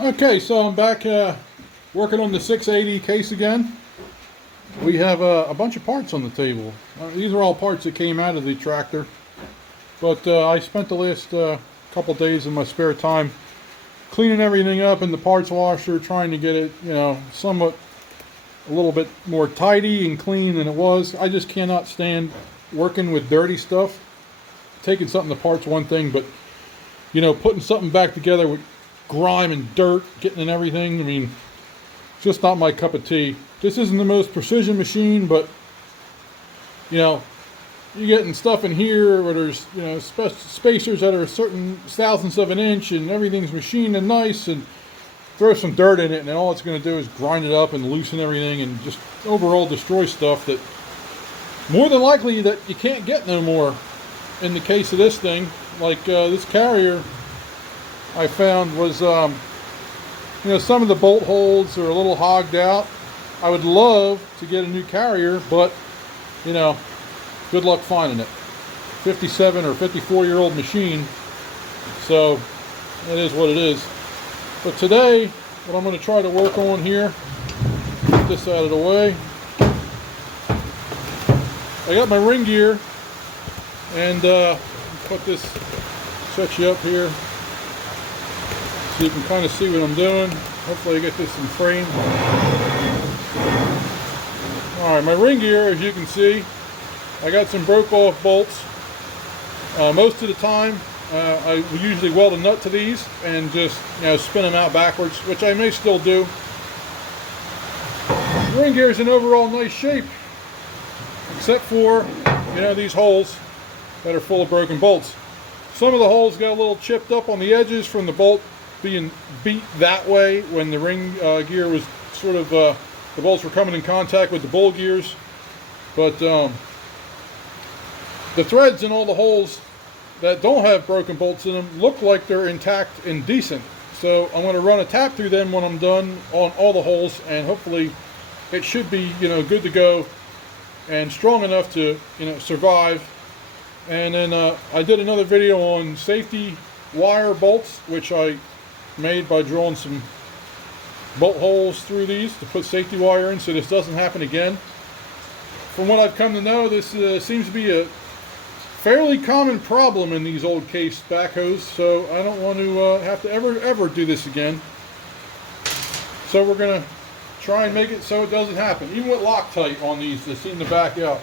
Okay, so I'm back working on the 680 case again. We have a bunch of parts on the table. These are all parts that came out of the tractor. But I spent the last couple days in my spare time cleaning everything up in the parts washer, trying to get it, somewhat a little bit more tidy and clean than it was. I just cannot stand working with dirty stuff. Taking something apart's one thing, but putting something back together with grime and dirt getting in everything, it's just not my cup of tea. This isn't the most precision machine, but you're getting stuff in here where there's spacers that are certain thousandths of an inch and everything's machined and nice, and throw some dirt in it and then all it's going to do is grind it up and loosen everything and just overall destroy stuff that more than likely that you can't get no more. In the case of this thing, like this carrier, I found was, some of the bolt holes are a little hogged out. I would love to get a new carrier, but, good luck finding it. 57 or 54-year-old machine, so it is what it is. But today, what I'm going to try to work on here, get this out of the way. I got my ring gear, and put this, set you up here, so you can kind of see what I'm doing. Hopefully I get this in frame. Alright, my ring gear, as you can see, I got some broke off bolts. Most of the time, I usually weld a nut to these and just spin them out backwards, which I may still do. The ring gear is in overall nice shape, except for these holes that are full of broken bolts. Some of the holes got a little chipped up on the edges from the bolt being beat that way when the ring gear was sort of, the bolts were coming in contact with the bowl gears. But the threads in all the holes that don't have broken bolts in them look like they're intact and decent. So I'm going to run a tap through them when I'm done on all the holes, and hopefully it should be good to go and strong enough to survive. And then I did another video on safety wire bolts, which I made by drawing some bolt holes through these to put safety wire in so this doesn't happen again. From what I've come to know, this seems to be a fairly common problem in these old case backhoes, so I don't want to have to ever do this again. So we're going to try and make it so it doesn't happen. Even with Loctite on these, they seem to back out.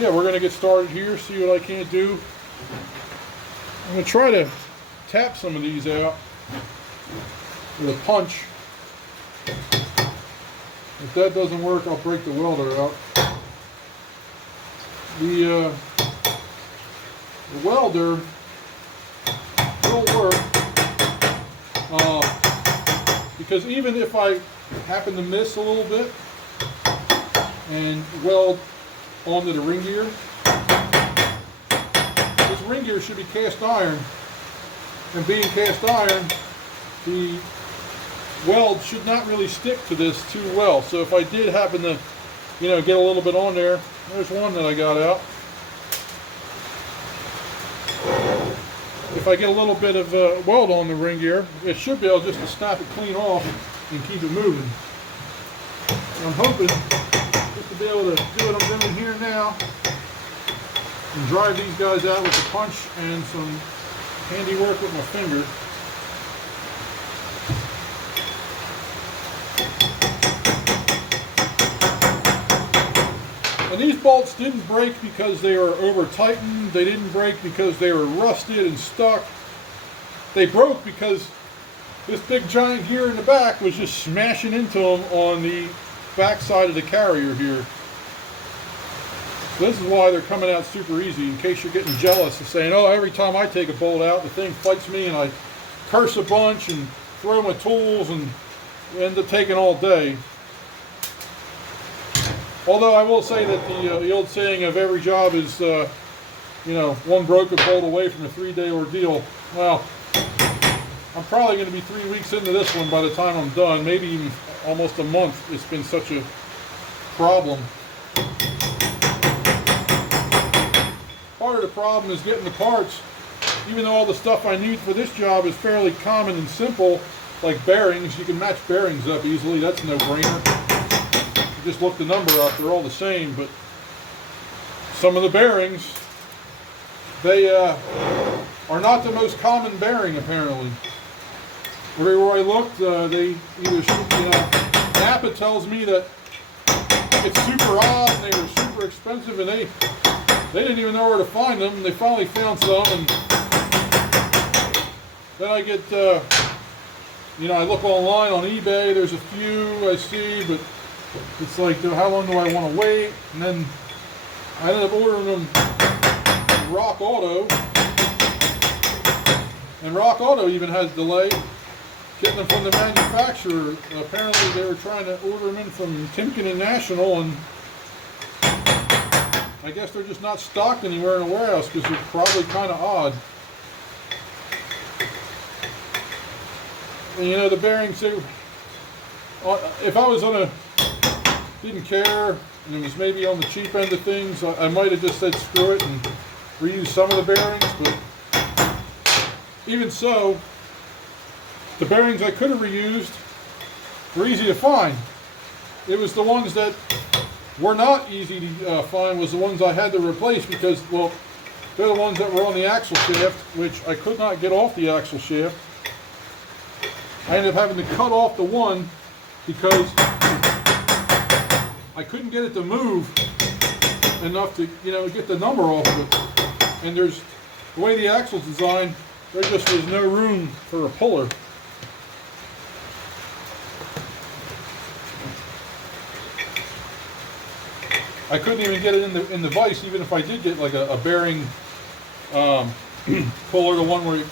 Yeah, we're going to get started here, see what I can do. I'm going to try to tap some of these out with a punch. If that doesn't work, I'll break the welder out. The welder will work because even if I happen to miss a little bit and weld onto the ring gear, this ring gear should be cast iron, and being cast iron, the weld should not really stick to this too well. So if I did happen to get a little bit on there, there's one that I got out. If I get a little bit of weld on the ring gear, it should be able just to snap it clean off and keep it moving. And I'm hoping just to be able to do what I'm doing here now and drive these guys out with a punch and some handiwork with my finger. And these bolts didn't break because they were over tightened. They didn't break because they were rusted and stuck. They broke because this big giant gear in the back was just smashing into them on the back side of the carrier here. This is why they're coming out super easy, in case you're getting jealous and saying, oh, every time I take a bolt out, the thing fights me and I curse a bunch and throw my tools and end up taking all day. Although I will say that the old saying of every job is, one broken bolt away from a 3-day ordeal. Well, I'm probably going to be 3 weeks into this one by the time I'm done, maybe even almost a month. It's been such a problem. Part of the problem is getting the parts even though all the stuff I need for this job is fairly common and simple, like bearings, you can match bearings up easily. That's no brainer. You just look the number up, they're all the same, but some of the bearings, they are not the most common bearing apparently. Everywhere I looked, they either, Napa tells me that it's super odd and they were super expensive, and they didn't even know where to find them. They finally found some, and then I get, I look online on eBay, there's a few I see, but it's like, how long do I want to wait? And then I ended up ordering them from Rock Auto, and Rock Auto even has delay getting them from the manufacturer. Apparently they were trying to order them in from Timken and National, and I guess they're just not stocked anywhere in a warehouse because they're probably kind of odd. And the bearings, if I was didn't care, and it was maybe on the cheap end of things, I might have just said screw it and reuse some of the bearings, but even so, the bearings I could have reused were easy to find. It was the ones that were not easy to find was the ones I had to replace because, well, they're the ones that were on the axle shaft, which I could not get off the axle shaft. I ended up having to cut off the one because I couldn't get it to move enough to, get the number off of it. And the way the axle's designed, there just was no room for a puller. I couldn't even get it in the vise, even if I did get like a bearing puller, the one where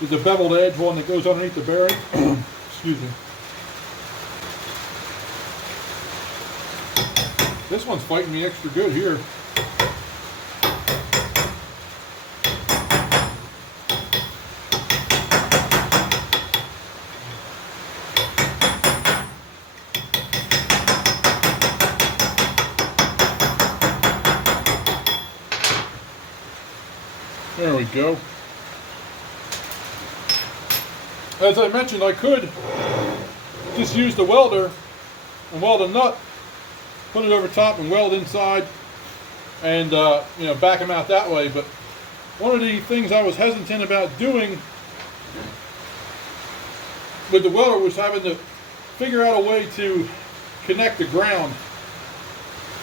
the beveled edge one that goes underneath the bearing. Excuse me. This one's fighting me extra good here. There we go. As I mentioned, I could just use the welder and weld a nut, put it over top and weld inside, and back them out that way. But one of the things I was hesitant about doing with the welder was having to figure out a way to connect the ground.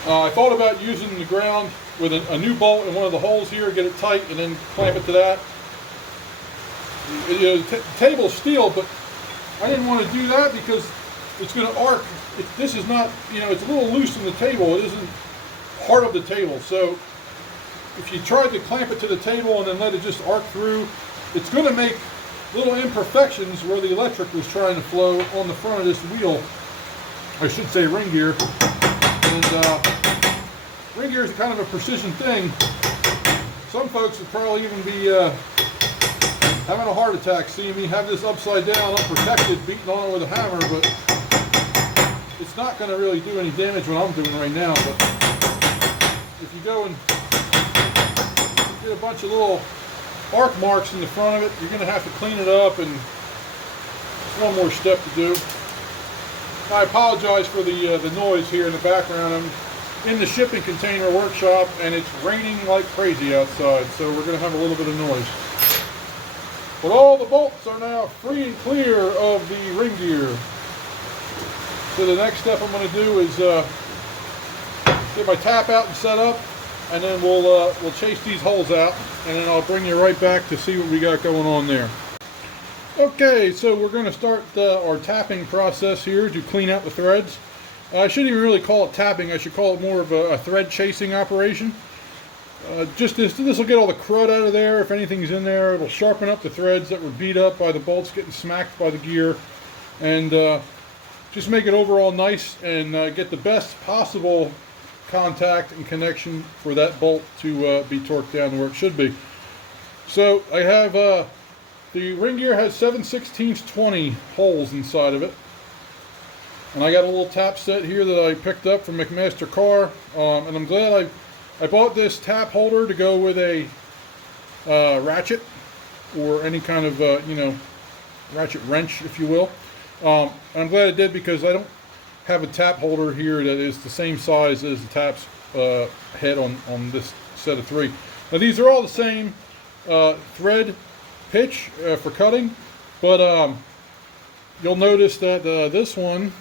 I thought about using the ground with a new bolt in one of the holes here, get it tight, and then clamp it to that. The table's steel, but I didn't want to do that because it's going to arc. This is not, it's a little loose in the table. It isn't part of the table. So if you tried to clamp it to the table and then let it just arc through, it's going to make little imperfections where the electric was trying to flow on the front of this wheel. I should say ring gear. And ring gear is kind of a precision thing. Some folks would probably even be having a heart attack seeing me have this upside down, unprotected, beating on it with a hammer, but it's not going to really do any damage what I'm doing right now. But if you go and get a bunch of little arc marks in the front of it, you're going to have to clean it up, and it's one more step to do. I apologize for the noise here in the background. I'm in the shipping container workshop and it's raining like crazy outside, so we're going to have a little bit of noise. But all the bolts are now free and clear of the ring gear. So the next step I'm going to do is get my tap out and set up, and then we'll chase these holes out, and then I'll bring you right back to see what we got going on there. Okay, so we're going to start our tapping process here to clean out the threads. I shouldn't even really call it tapping. I should call it more of a thread chasing operation. Just this will get all the crud out of there. If anything's in there, it'll sharpen up the threads that were beat up by the bolts getting smacked by the gear, and just make it overall nice and get the best possible contact and connection for that bolt to be torqued down to where it should be. So I have the ring gear has 7/16 20 holes inside of it, and I got a little tap set here that I picked up from McMaster Car, and I'm glad I bought this tap holder to go with a ratchet. or any kind of ratchet wrench, if you will. I'm glad I did, because I don't have a tap holder here that is the same size as the tap's head on this set of 3. Now these are all the same thread pitch for cutting, but you'll notice that this one,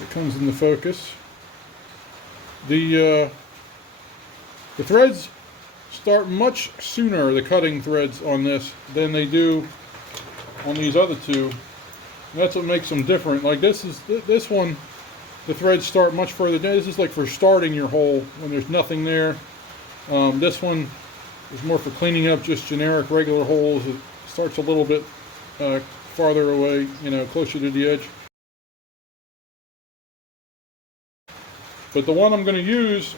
it comes into focus, the threads start much sooner, the cutting threads on this, than they do on these other two. And that's what makes them different. Like this one, the threads start much further down. This is like for starting your hole when there's nothing there. This one is more for cleaning up just generic regular holes. It starts a little bit farther away, closer to the edge. But the one I'm going to use,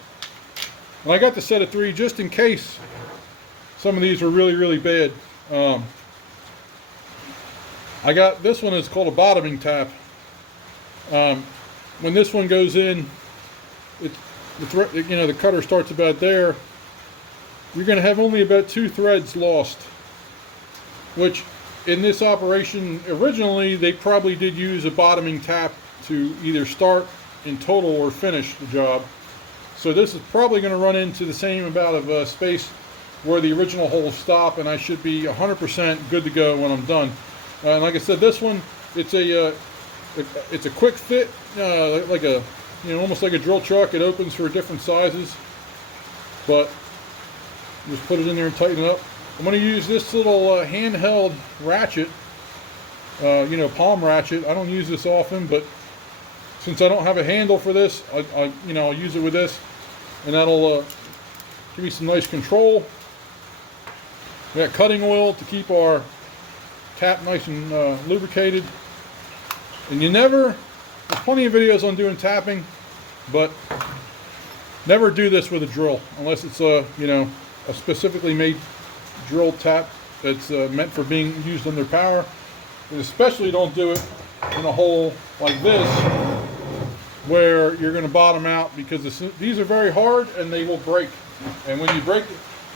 and I got the set of 3 just in case some of these are really, really bad. I got this one, is called a bottoming tap. When this one goes in, the cutter starts about there. You're going to have only about 2 threads lost, which in this operation, originally they probably did use a bottoming tap to either start in total or finish the job. So this is probably going to run into the same amount of space where the original holes stop, and I should be 100% good to go when I'm done. And like I said, this one, it's a quick fit, like a almost like a drill chuck. It opens for different sizes, but just put it in there and tighten it up. I'm going to use this little handheld ratchet, palm ratchet. I don't use this often, but since I don't have a handle for this, I'll use it with this, and that'll give me some nice control. We got cutting oil to keep our tap nice and lubricated. And there's plenty of videos on doing tapping, but never do this with a drill unless it's a specifically made drill tap that's meant for being used under power. And especially don't do it in a hole like this, where you're going to bottom out, because these are very hard and they will break. And when you break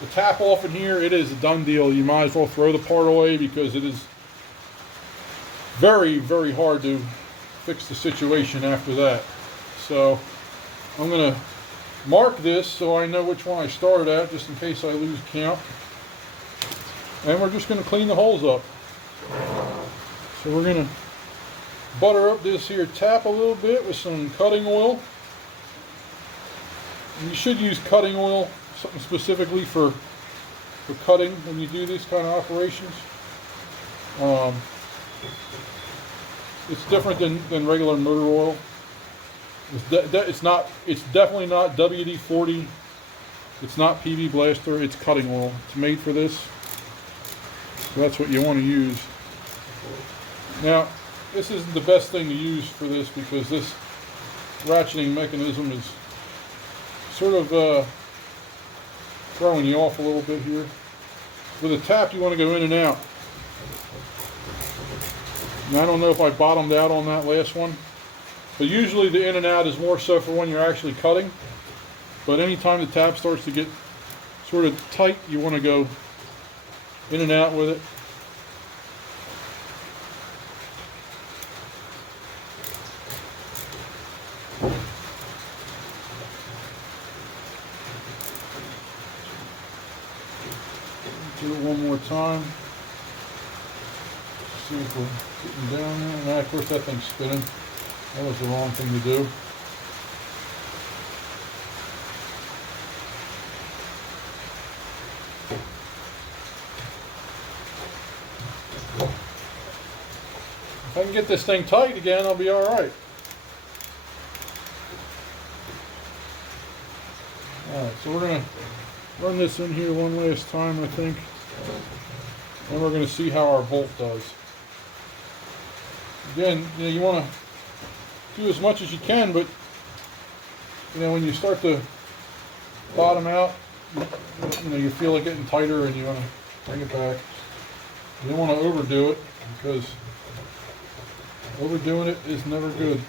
the tap off in here, it is a done deal. You might as well throw the part away, because it is very, very hard to fix the situation after that. So I'm going to mark this so I know which one I started at, just in case I lose count. And we're just going to clean the holes up. So we're going to butter up this here tap a little bit with some cutting oil. And you should use cutting oil, something specifically for cutting when you do these kind of operations. It's different than regular motor oil. It's definitely not WD-40. It's not PB Blaster. It's cutting oil. It's made for this. So that's what you want to use. Now, this isn't the best thing to use for this, because this ratcheting mechanism is sort of throwing you off a little bit here. With a tap, you want to go in and out. And I don't know if I bottomed out on that last one, but usually the in and out is more so for when you're actually cutting. But anytime the tap starts to get sort of tight, you want to go in and out with it. Do it one more time. See if we're getting down there. And of course that thing's spinning. That was the wrong thing to do. If I can get this thing tight again, I'll be all right. All right, so we're going to run this in here one last time, I think. And we're going to see how our bolt does. Again, you want to do as much as you can, but when you start to bottom out, you feel it getting tighter, and you want to bring it back. You don't want to overdo it, because overdoing it is never good.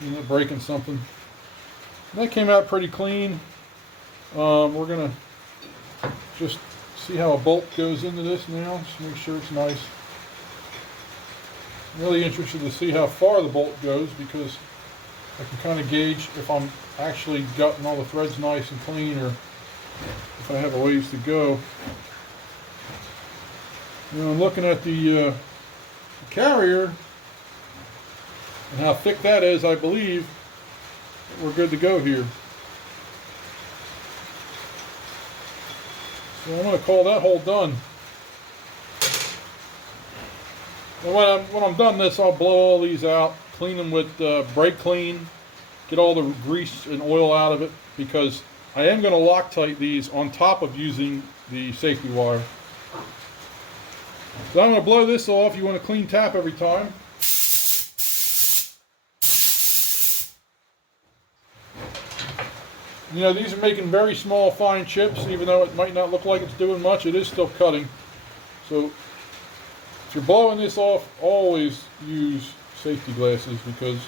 You end up breaking something. And that came out pretty clean. We're going to just See how a bolt goes into this now? Just make sure it's nice. I'm really interested to see how far the bolt goes, because I can kind of gauge if I'm actually gutting all the threads nice and clean, or if I have a ways to go. You know, I'm looking at the carrier and how thick that is. I believe we're good to go here. So I'm going to call that hole done. And when I'm done this, I'll blow all these out, clean them with brake clean, get all the grease and oil out of it, because I am going to Loctite these on top of using the safety wire. So I'm going to blow this off. You want a clean tap every time. You know, these are making very small, fine chips. Even though it might not look like it's doing much, it is still cutting. So if you're blowing this off, always use safety glasses, because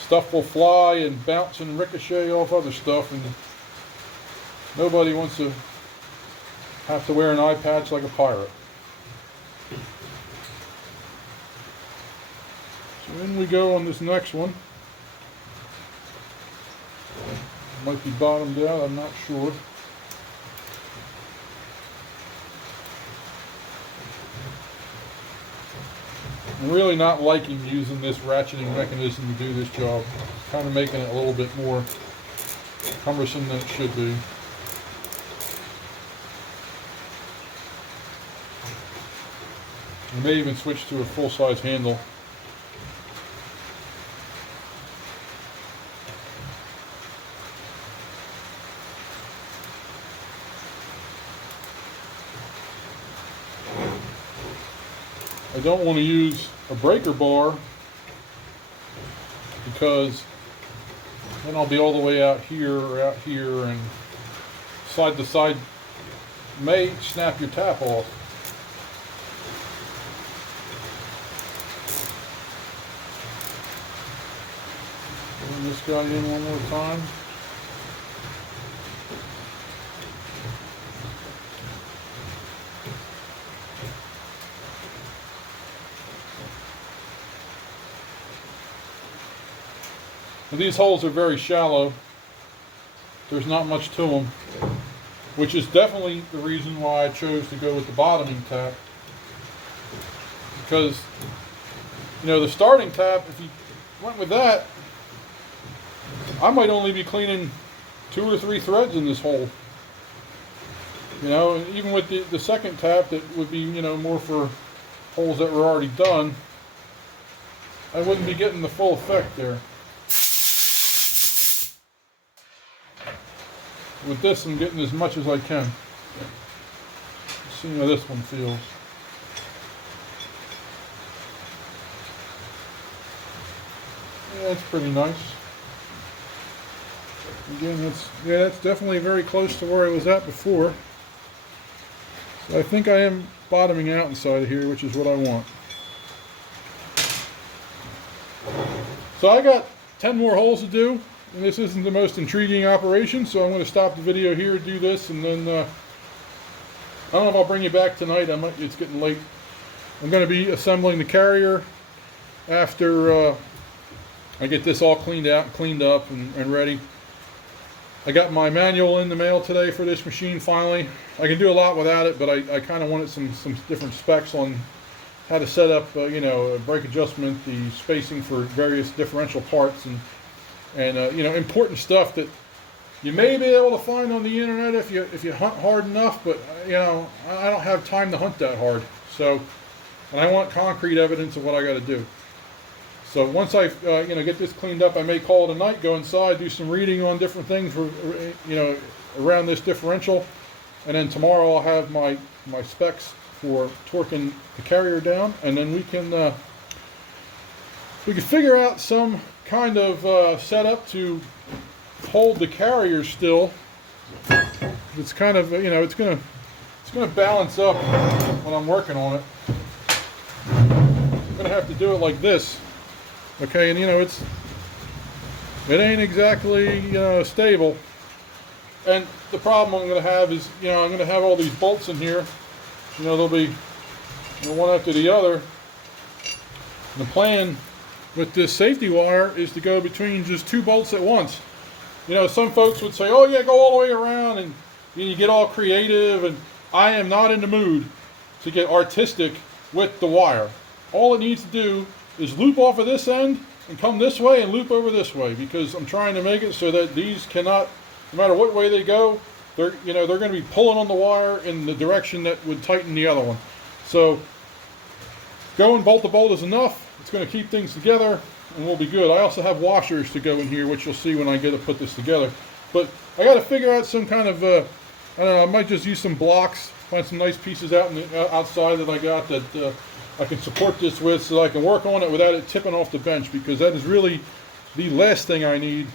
stuff will fly and bounce and ricochet off other stuff, and nobody wants to have to wear an eye patch like a pirate. So in we go on this next one. Might be bottomed out, I'm not sure. I'm really not liking using this ratcheting mechanism to do this job. It's kind of making it a little bit more cumbersome than it should be. I may even switch to a full-size handle. I don't want to use a breaker bar, because then I'll be all the way out here or out here, and side to side may snap your tap off. Bring this guy in one more time. These holes are very shallow. There's not much to them, which is definitely the reason why I chose to go with the bottoming tap. Because, you know, the starting tap, if you went with that, I might only be cleaning 2 or 3 threads in this hole. You know, and even with the second tap, that would be, you know, more for holes that were already done, I wouldn't be getting the full effect there. With this, I'm getting as much as I can. Let's see how this one feels. Yeah, that's pretty nice. Again, that's definitely very close to where I was at before. So I think I am bottoming out inside of here, which is what I want. So I got 10 more holes to do. And this isn't the most intriguing operation, so I'm going to stop the video here, do this, and then I don't know if I'll bring you back tonight. It's getting late. I'm going to be assembling the carrier after I get this all cleaned out and cleaned up and ready. I got my manual in the mail today for this machine finally. I can do a lot without it, but I kind of wanted some different specs on how to set up you know, brake adjustment, the spacing for various differential parts, and you know, important stuff that you may be able to find on the internet if you hunt hard enough, but you know, I don't have time to hunt that hard. So, and I want concrete evidence of what I got to do. So once I you know, get this cleaned up, I may call it a night, go inside, do some reading on different things for, you know, around this differential, and then tomorrow I'll have my specs for torquing the carrier down, and then we can figure out some kind of setup to hold the carrier still. It's kind of, you know, it's gonna balance up when I'm working on it. I'm gonna have to do it like this, okay? And you know, it ain't exactly stable. And the problem I'm going to have is, I'm going to have all these bolts in here. They'll be one after the other. The plan with this safety wire is to go between just 2 bolts at once. Some folks would say, oh yeah, go all the way around and you get all creative, and I am not in the mood to get artistic with the wire. All it needs to do is loop off of this end and come this way and loop over this way, because I'm trying to make it so that these cannot, no matter what way they go, they're going to be pulling on the wire in the direction that would tighten the other one. So going bolt to bolt is enough. It's going to keep things together and we'll be good. I also have washers to go in here, which you'll see when I get to put this together. But I got to figure out some kind of, I don't know, I might just use some blocks, find some nice pieces out in the, outside that I got that I can support this with, so I can work on it without it tipping off the bench, because that is really the last thing I need,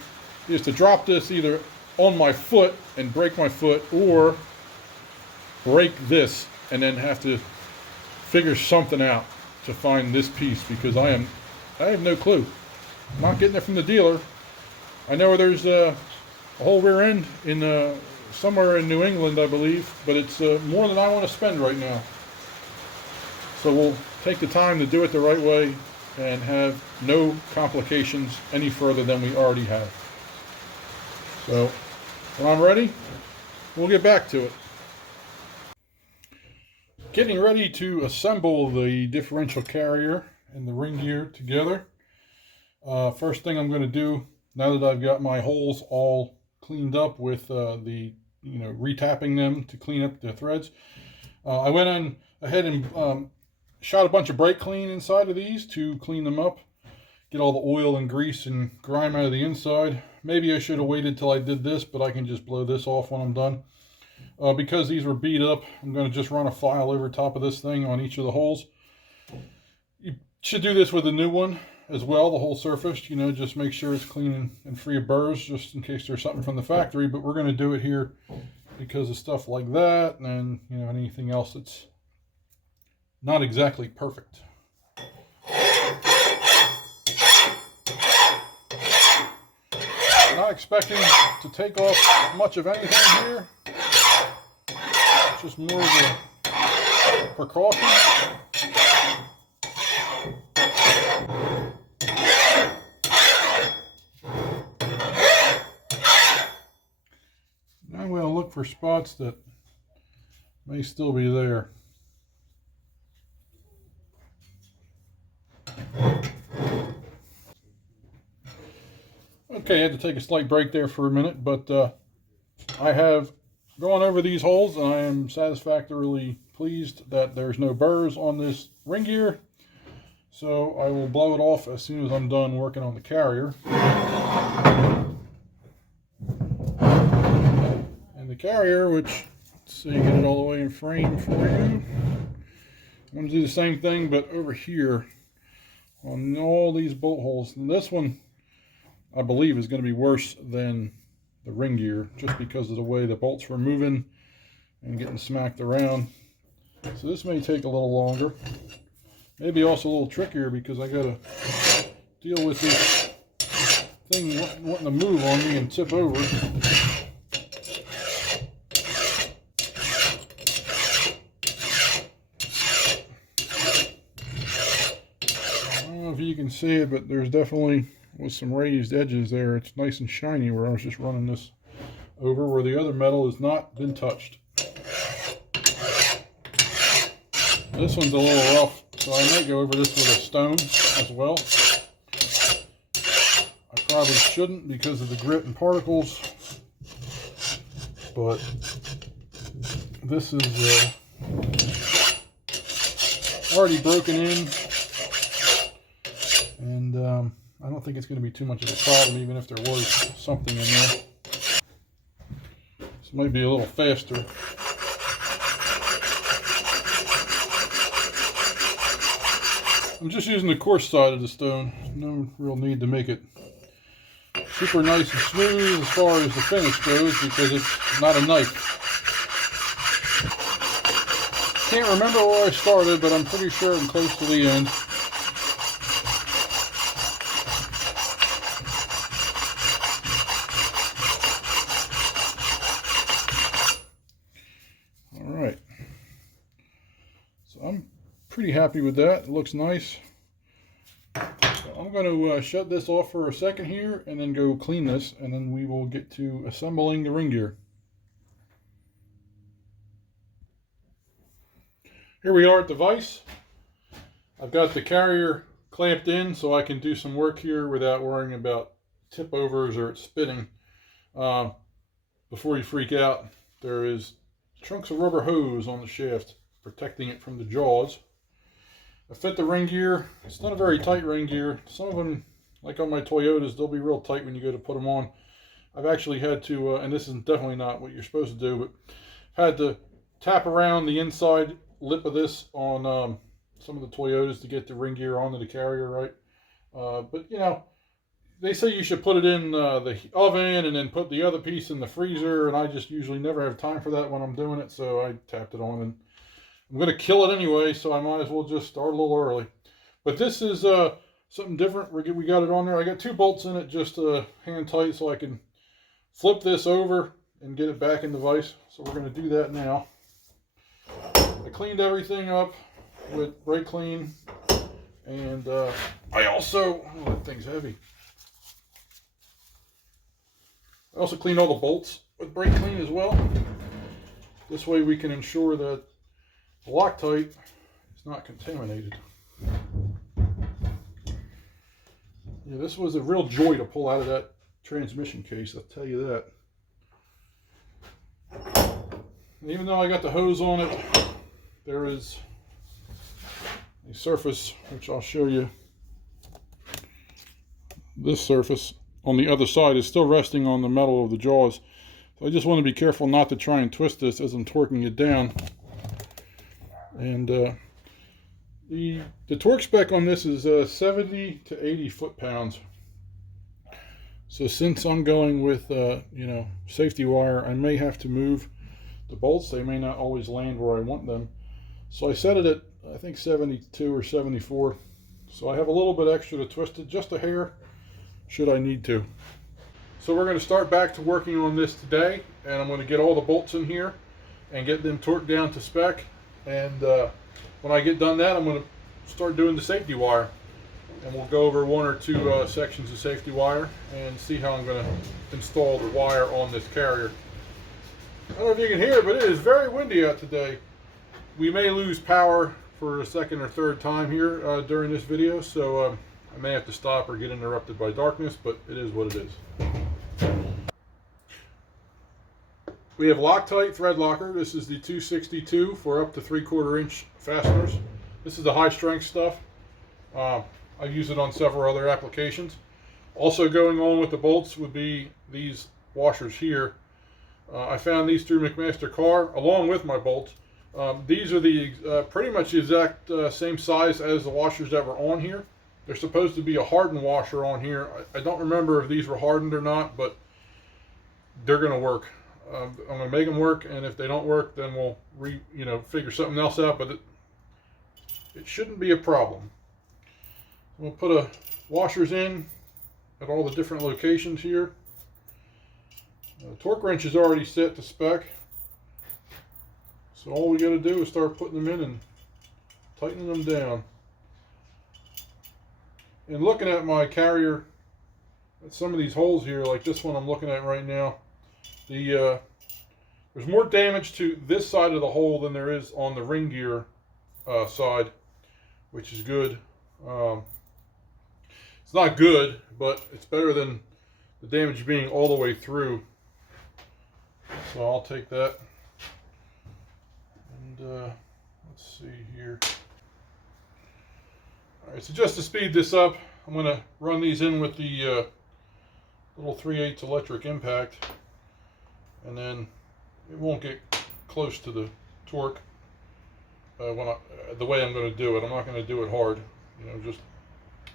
is to drop this either on my foot and break my foot, or break this and then have to figure something out to find this piece, because I have no clue. I'm not getting it from the dealer. I know there's a whole rear end in somewhere in New England, I believe, but it's more than I want to spend right now. So we'll take the time to do it the right way and have no complications any further than we already have. So when I'm ready, we'll get back to it. Getting ready to assemble the differential carrier and the ring gear together. First thing I'm going to do, now that I've got my holes all cleaned up with the retapping them to clean up the threads, I went on ahead and shot a bunch of brake clean inside of these to clean them up, get all the oil and grease and grime out of the inside. Maybe I should have waited till I did this, but I can just blow this off when I'm done. Because these were beat up, I'm going to just run a file over top of this thing on each of the holes. You should do this with a new one as well, the whole surface, just make sure it's clean and free of burrs, just in case there's something from the factory. But we're going to do it here because of stuff like that, and anything else that's not exactly perfect. Not expecting to take off much of anything here. It's just more of a precaution. Now I'm going to look for spots that may still be there. Okay, I had to take a slight break there for a minute, but I have gone over these holes and I am satisfactorily pleased that there's no burrs on this ring gear. So I will blow it off as soon as I'm done working on the carrier. And the carrier, which, let's see, get it all the way in frame for you. I'm going to do the same thing, but over here on all these bolt holes. And this one, I believe, is going to be worse than the ring gear, just because of the way the bolts were moving and getting smacked around. So this may take a little longer. Maybe also a little trickier, because I got to deal with this thing wanting to move on me and tip over. I don't know if you can see it, but there's definitely with some raised edges there. It's nice and shiny where I was just running this over, where the other metal has not been touched. This one's a little rough, so I might go over this with a stone as well. I probably shouldn't because of the grit and particles, but this is already broken in, and I don't think it's going to be too much of a problem, even if there was something in there. This might be a little faster. I'm just using the coarse side of the stone. No real need to make it super nice and smooth as far as the finish goes, because it's not a knife. Can't remember where I started, but I'm pretty sure I'm close to the end. pretty happy with that. It looks nice. So I'm going to shut this off for a second here and then go clean this, and then we will get to assembling the ring gear. Here we are at the vise. I've got the carrier clamped in so I can do some work here without worrying about tip overs or it spinning. Before you freak out, there is chunks of rubber hose on the shaft protecting it from the jaws. I fit the ring gear. It's not a very tight ring gear. Some of them, like on my Toyotas, they'll be real tight when you go to put them on. I've actually had to, and this is definitely not what you're supposed to do, but had to tap around the inside lip of this on some of the Toyotas to get the ring gear onto the carrier right. But you know, they say you should put it in the oven and then put the other piece in the freezer, and I just usually never have time for that when I'm doing it, so I tapped it on, and I'm going to kill it anyway, so I might as well just start a little early. But this is something different. We got it on there. I got 2 bolts in it, just hand tight, so I can flip this over and get it back in the vise. So we're going to do that now. I cleaned everything up with brake clean, and I also, oh, that thing's heavy. I also cleaned all the bolts with brake clean as well. This way we can ensure that the Loctite is not contaminated. Yeah, this was a real joy to pull out of that transmission case, I'll tell you that. And even though I got the hose on it, there is a surface, which I'll show you. This surface on the other side is still resting on the metal of the jaws. So I just want to be careful not to try and twist this as I'm torquing it down. And the torque spec on this is 70 to 80 foot-pounds. So since I'm going with you know, safety wire, I may have to move the bolts. They may not always land where I want them. So I set it at, I think, 72 or 74. So I have a little bit extra to twist it, just a hair, should I need to. So we're going to start back to working on this today, and I'm going to get all the bolts in here and get them torqued down to spec. And when I get done that, I'm going to start doing the safety wire, and we'll go over 1 or 2 sections of safety wire and see how I'm going to install the wire on this carrier. I don't know if you can hear it, but it is very windy out today. We may lose power for a 2nd or 3rd time here during this video, so I may have to stop or get interrupted by darkness, but it is what it is. We have Loctite thread locker. This is the 262 for up to 3/4 inch fasteners. This is the high strength stuff. I use it on several other applications. Also going on with the bolts would be these washers here. I found these through McMaster Car along with my bolts. These are the pretty much the exact same size as the washers that were on here. There's supposed to be a hardened washer on here. I don't remember if these were hardened or not, but they're going to work. I'm going to make them work, and if they don't work, then we'll figure something else out, but it shouldn't be a problem. We'll put washers in at all the different locations here. The torque wrench is already set to spec, so all we got to do is start putting them in and tightening them down. And looking at my carrier, at some of these holes here, like this one I'm looking at right now, there's more damage to this side of the hole than there is on the ring gear side, which is good. It's not good, but it's better than the damage being all the way through. So I'll take that. And let's see here. Alright, so just to speed this up, I'm going to run these in with the little 3/8 electric impact, and then it won't get close to the torque the way I'm going to do it. I'm not going to do it hard, just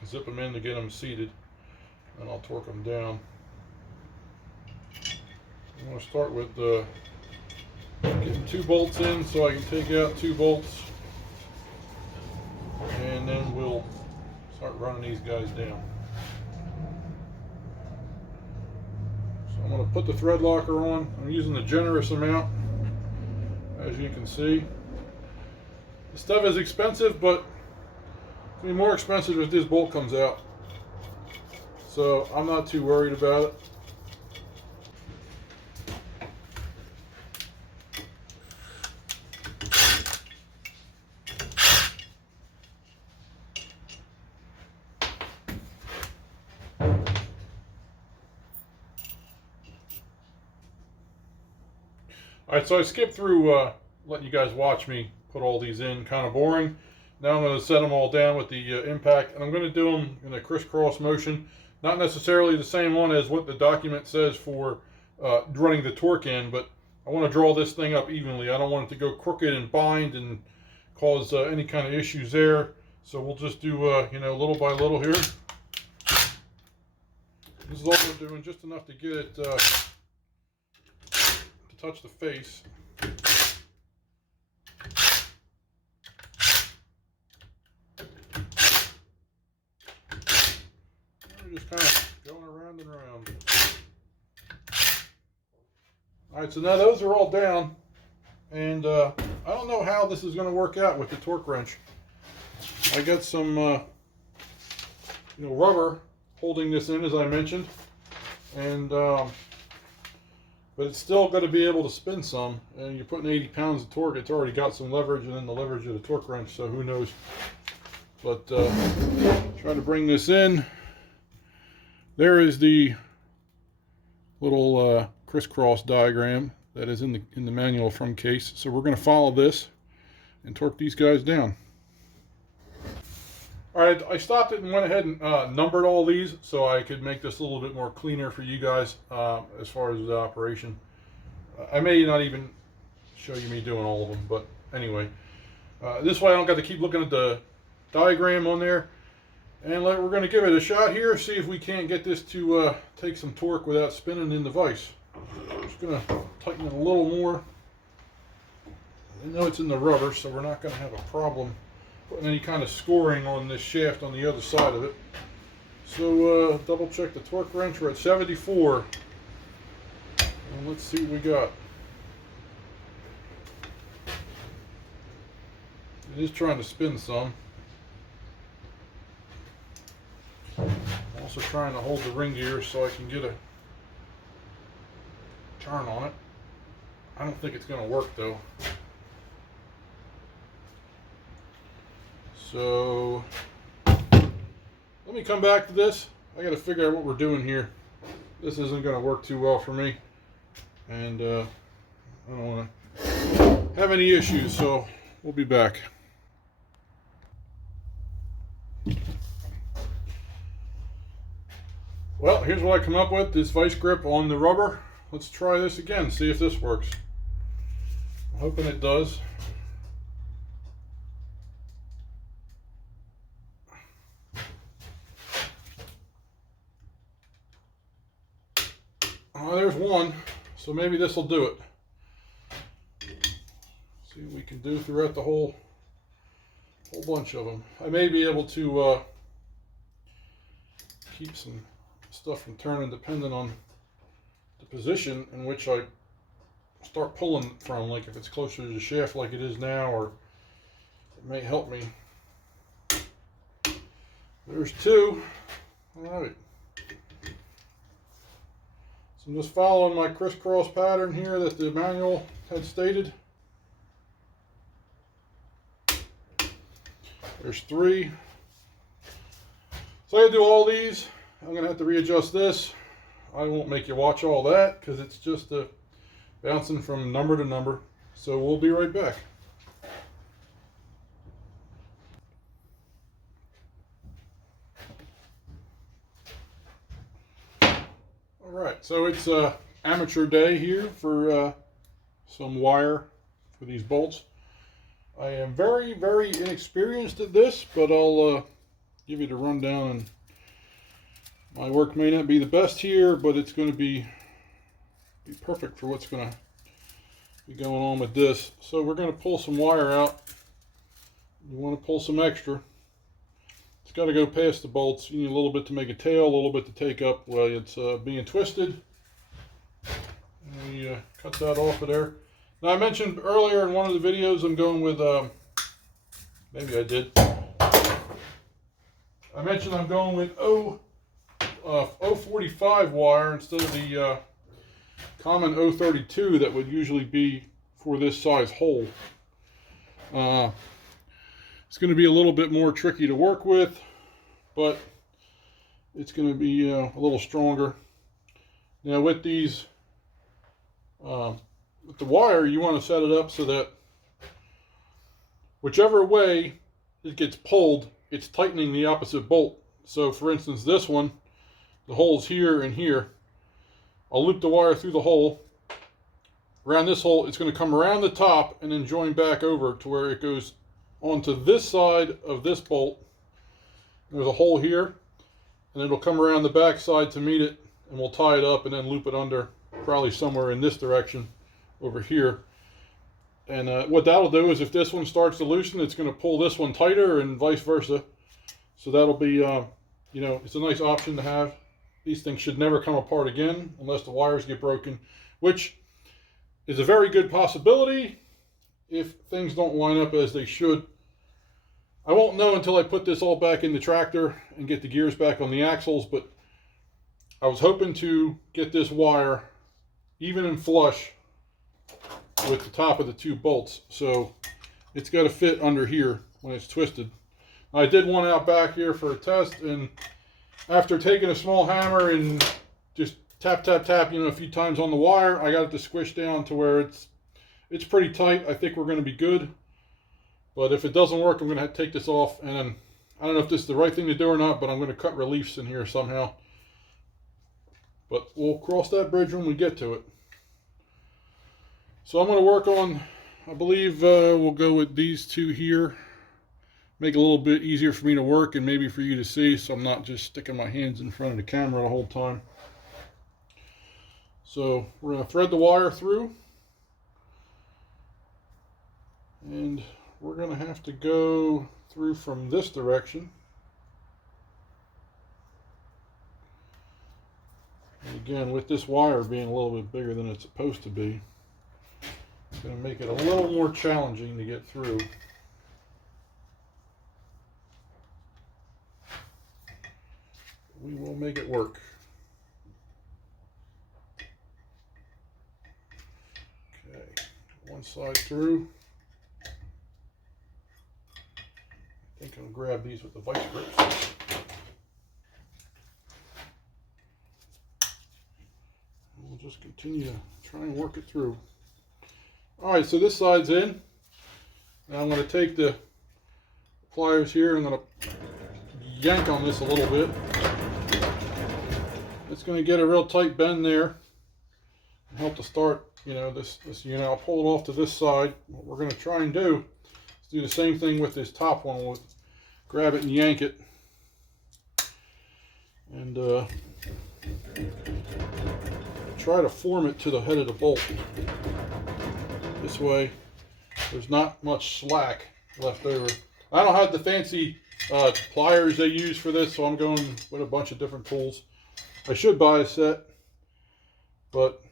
zip them in to get them seated, and I'll torque them down. I'm going to start with getting 2 bolts in so I can take out 2 bolts, and then we'll start running these guys down. So I'm going to put the thread locker on. I'm using the generous amount, as you can see. The stuff is expensive, but it's going to be more expensive if this bolt comes out. So I'm not too worried about it. Alright, so I skipped through letting you guys watch me put all these in, kind of boring. Now I'm going to set them all down with the impact, and I'm going to do them in a crisscross motion. Not necessarily the same one as what the document says for running the torque in, but I want to draw this thing up evenly. I don't want it to go crooked and bind and cause any kind of issues there. So we'll just do, you know, little by little here. This is all we're doing, just enough to get it touch the face. We're just kind of going around and around. Alright, so now those are all down, and I don't know how this is going to work out with the torque wrench. I got some you know, rubber holding this in, as I mentioned, and but it's still going to be able to spin some, and you're putting 80 pounds of torque. It's already got some leverage, and then the leverage of the torque wrench, so who knows. But try to bring this in. There is the little crisscross diagram that is in the manual from Case. So we're going to follow this and torque these guys down. Alright, I stopped it and went ahead and numbered all these so I could make this a little bit more cleaner for you guys as far as the operation. I may not even show you me doing all of them, but anyway. This way I don't got to keep looking at the diagram on there. And we're going to give it a shot here, see if we can't get this to take some torque without spinning in the vise. Just going to tighten it a little more. I know it's in the rubber, so we're not going to have a problem putting any kind of scoring on this shaft on the other side of it. So double check the torque wrench. We're at 74. And let's see what we got. It is trying to spin some. I'm also trying to hold the ring gear so I can get a turn on it. I don't think it's going to work though. So let me come back to this. I got to figure out what we're doing here. This isn't going to work too well for me, and I don't want to have any issues, so we'll be back. Well, here's what I come up with, this vice grip on the rubber. Let's try this again, see if this works. I'm hoping it does. Oh, there's one, so maybe this will do it. See what we can do throughout the whole bunch of them. I may be able to keep some stuff from turning depending on the position in which I start pulling from, like if it's closer to the shaft like it is now, or it may help me. There's two. All right. So I'm just following my crisscross pattern here that the manual had stated. There's three. So I gotta do all these. I'm gonna have to readjust this. I won't make you watch all that because it's just bouncing from number to number. So we'll be right back. Alright, so it's amateur day here for some wire for these bolts. I am very, very inexperienced at this, but I'll give you the rundown. And my work may not be the best here, but it's going to be perfect for what's going to be going on with this. So we're going to pull some wire out. You want to pull some extra. It's got to go past the bolts. You need a little bit to make a tail, a little bit to take up while it's being twisted. And we cut that off of there. Now I mentioned earlier in one of the videos I'm going with Maybe I did. I mentioned I'm going with 045 wire instead of the common 032 that would usually be for this size hole. It's going to be a little bit more tricky to work with, but it's going to be a little stronger. Now with these, with the wire, you want to set it up so that whichever way it gets pulled, it's tightening the opposite bolt. So for instance, this one, the hole's here and here. I'll loop the wire through the hole. Around this hole, it's going to come around the top and then join back over to where it goes onto this side of this bolt. There's a hole here, and it'll come around the back side to meet it, and we'll tie it up and then loop it under, probably somewhere in this direction over here. And what that'll do is if this one starts to loosen, it's going to pull this one tighter and vice versa. So that'll be, you know, it's a nice option to have. These things should never come apart again unless the wires get broken, which is a very good possibility if things don't line up as they should. I won't know until I put this all back in the tractor and get the gears back on the axles, but I was hoping to get this wire even and flush with the top of the two bolts. So it's got to fit under here when it's twisted. I did one out back here for a test, and after taking a small hammer and just tap, tap, tap, you know, a few times on the wire, I got it to squish down to where it's pretty tight. I think we're going to be good. But if it doesn't work, I'm going to have to take this off. And then, I don't know if this is the right thing to do or not, but I'm going to cut reliefs in here somehow. But we'll cross that bridge when we get to it. So I'm going to work on, I believe we'll go with these two here. Make it a little bit easier for me to work and maybe for you to see, so I'm not just sticking my hands in front of the camera the whole time. So we're going to thread the wire through, and we're going to have to go through from this direction. And again, with this wire being a little bit bigger than it's supposed to be, it's going to make it a little more challenging to get through. We will make it work. Okay, one side through. I think I'll grab these with the vice grips. We'll just continue to try and work it through. All right, so this side's in. Now I'm going to take the pliers here. I'm going to yank on this a little bit. It's going to get a real tight bend there and help to start, you know, this unit. I'll pull it off to this side. What we're going to try and do is do the same thing with this top one. We'll grab it and yank it, and try to form it to the head of the bolt. This way there's not much slack left over. I don't have the fancy pliers they use for this, so I'm going with a bunch of different tools. I should buy a set, but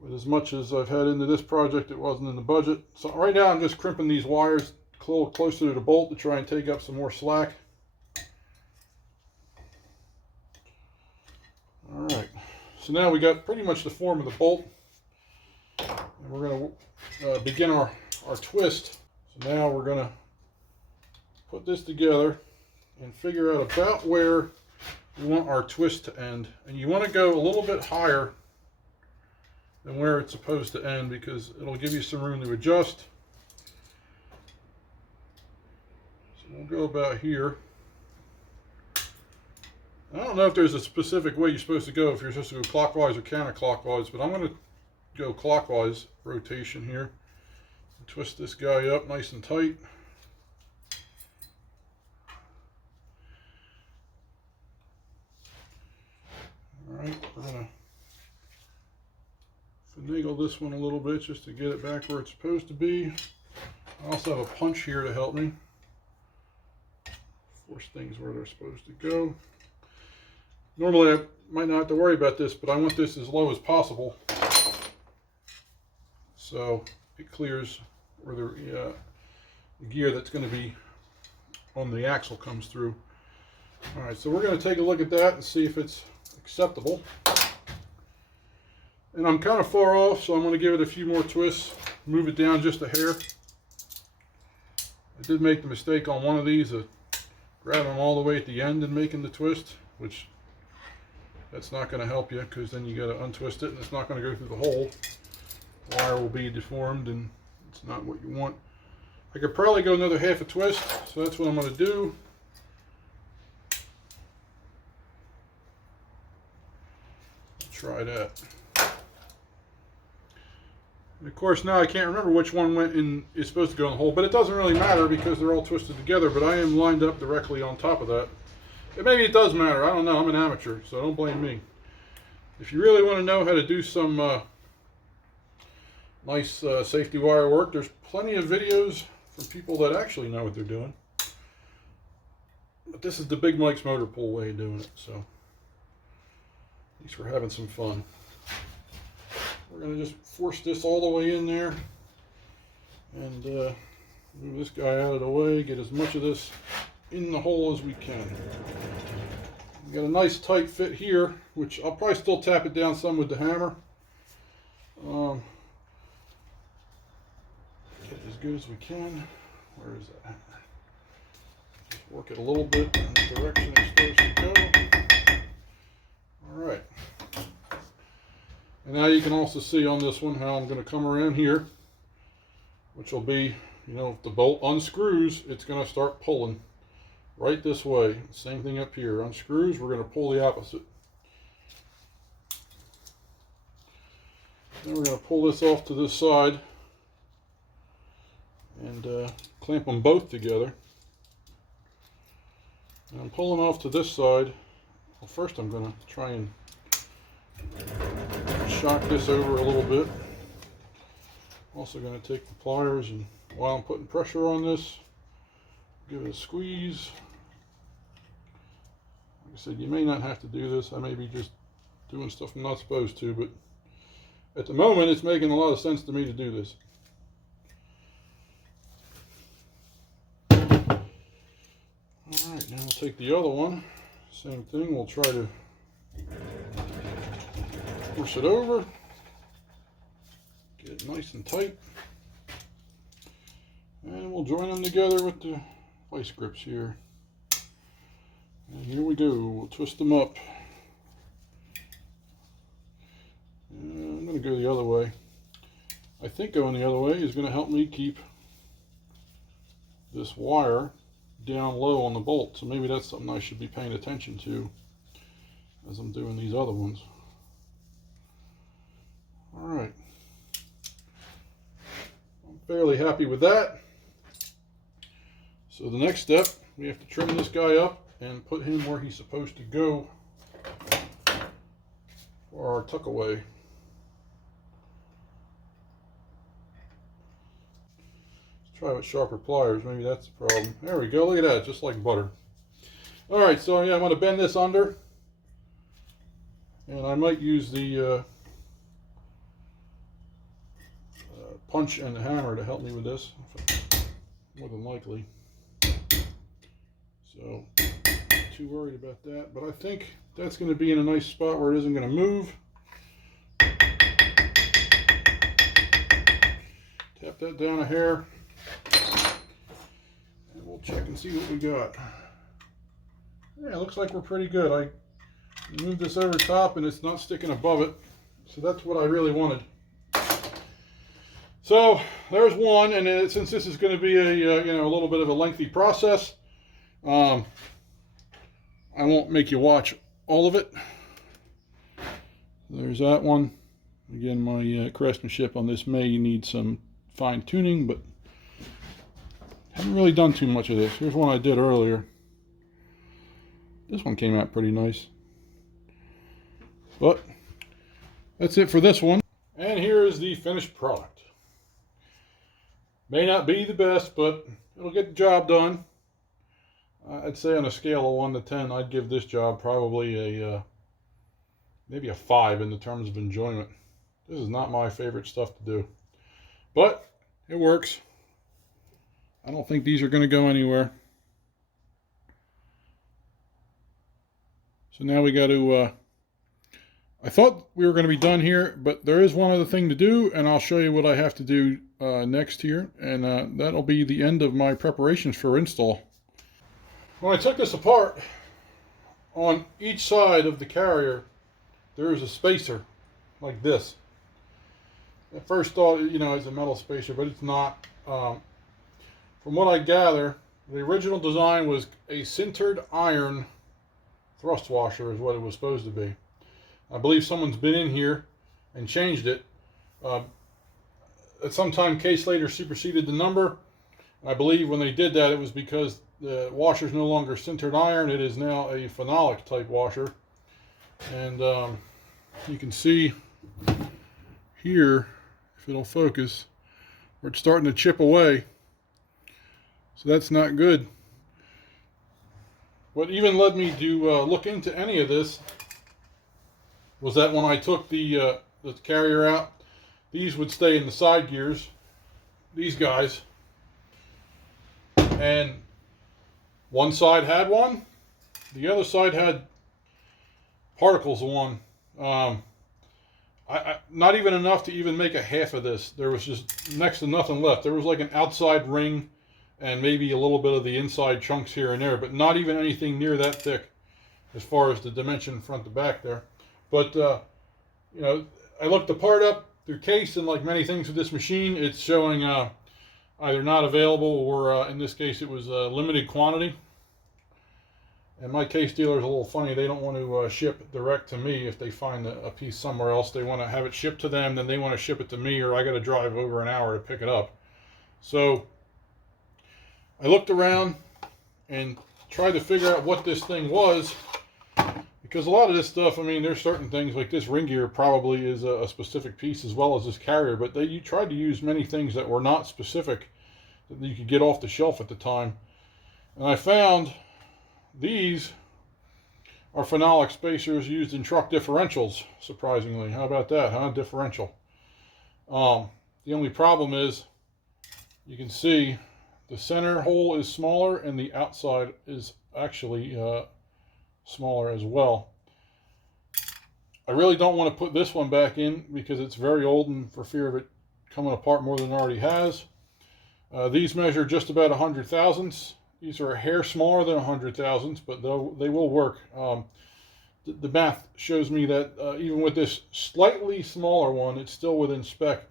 with as much as I've had into this project, it wasn't in the budget. So right now I'm just crimping these wires a little closer to the bolt to try and take up some more slack. All right, so now we got pretty much the form of the bolt, and we're going to begin our twist. So now we're going to put this together and figure out about where we want our twist to end. And you want to go a little bit higher than where it's supposed to end, because it'll give you some room to adjust. So we'll go about here. I don't know if there's a specific way you're supposed to go, if you're supposed to go clockwise or counterclockwise, but I'm going to go clockwise rotation here. Twist this guy up nice and tight. Alright, we're going to finagle this one a little bit just to get it back where it's supposed to be. I also have a punch here to help me force things where they're supposed to go. Normally I might not have to worry about this, but I want this as low as possible so it clears where gear that's going to be on the axle comes through. All right, so we're going to take a look at that and see if it's acceptable. And I'm kind of far off, so I'm going to give it a few more twists, move it down just a hair. I did make the mistake on one of these of grabbing them all the way at the end and making the twist, which that's not going to help you, because then you got to untwist it and it's not going to go through the hole. The wire will be deformed and it's not what you want. I could probably go another half a twist, so that's what I'm going to do. Try that. And of course, now I can't remember which one went in, is supposed to go in the hole, but it doesn't really matter because they're all twisted together, but I am lined up directly on top of that. And maybe it does matter, I don't know, I'm an amateur, so don't blame me. If you really want to know how to do some nice safety wire work, there's plenty of videos from people that actually know what they're doing. But this is the Big Mike's Motor Pool way of doing it, so at least we're having some fun. We're going to just force this all the way in there and move this guy out of the way, get as much of this in the hole as we can. We got a nice tight fit here, which I'll probably still tap it down some with the hammer. Get it as good as we can. Where is that hammer? Just work it a little bit in the direction it's supposed to go. Alright. And now you can also see on this one how I'm going to come around here, which will be, you know, if the bolt unscrews, it's going to start pulling right this way. Same thing up here. Unscrews, we're going to pull the opposite. Then we're going to pull this off to this side and clamp them both together. And I'm pulling off to this side. Well, first I'm going to try and shock this over a little bit. Also going to take the pliers and while I'm putting pressure on this, give it a squeeze. Like I said, you may not have to do this. I may be just doing stuff I'm not supposed to, but at the moment it's making a lot of sense to me to do this. Alright, now I'll take the other one. Same thing, we'll try to force it over, get it nice and tight, and we'll join them together with the vice grips here. And here we go, we'll twist them up. And I'm going to go the other way. I think going the other way is going to help me keep this wire down low on the bolt, so maybe that's something I should be paying attention to as I'm doing these other ones. Alright, I'm fairly happy with that. So the next step, we have to trim this guy up and put him where he's supposed to go for our tuck away. Let's try with sharper pliers, maybe that's the problem. There we go, look at that, just like butter. Alright, so yeah, I'm going to bend this under, and I might use the punch and the hammer to help me with this, more than likely. So, not too worried about that, but I think that's going to be in a nice spot where it isn't going to move. Tap that down a hair, and we'll check and see what we got. Yeah, it looks like we're pretty good. I moved this over top and it's not sticking above it, so that's what I really wanted. So there's one, and since this is going to be a a little bit of a lengthy process, I won't make you watch all of it. There's that one. Again, my craftsmanship on this may need some fine tuning, but haven't really done too much of this. Here's one I did earlier. This one came out pretty nice. But that's it for this one. And here is the finished product. May not be the best, but it'll get the job done. I'd say on a scale of 1 to 10, I'd give this job probably a maybe a 5 in the terms of enjoyment. This is not my favorite stuff to do, but it works. I don't think these are going to go anywhere. So now we got to, I thought we were going to be done here, but there is one other thing to do, and I'll show you what I have to do next here, and that'll be the end of my preparations for install. When I took this apart, on each side of the carrier, there is a spacer like this. At first thought, you know, it's a metal spacer, but it's not. From what I gather, the original design was a sintered iron thrust washer is what it was supposed to be. I believe someone's been in here and changed it. At some time, Case later superseded the number. I believe when they did that, it was because the washer is no longer sintered iron. It is now a phenolic type washer. And you can see here, if it'll focus, where it's starting to chip away. So that's not good. What even led me to look into any of this was that when I took the carrier out, these would stay in the side gears, these guys, and one side had one, the other side had particles of one. Not even enough to even make a half of this. There was just next to nothing left. There was like an outside ring and maybe a little bit of the inside chunks here and there, but not even anything near that thick as far as the dimension front to back there. But you know, I looked the part up through Case, and like many things with this machine, it's showing either not available or in this case it was limited quantity. And my Case dealer is a little funny. They don't want to ship direct to me if they find a piece somewhere else. They want to have it shipped to them, then they want to ship it to me, or I got to drive over an hour to pick it up. So I looked around and tried to figure out what this thing was, because a lot of this stuff, I mean, there's certain things like this ring gear probably is a specific piece as well as this carrier, but you tried to use many things that were not specific that you could get off the shelf at the time. And I found these are phenolic spacers used in truck differentials, surprisingly. How about that, huh? Differential. The only problem is you can see the center hole is smaller and the outside is actually smaller as well. I really don't want to put this one back in because it's very old, and for fear of it coming apart more than it already has. These measure just about 100 thousandths. These are a hair smaller than 100 thousandths, but they will work. The math shows me that even with this slightly smaller one, it's still within spec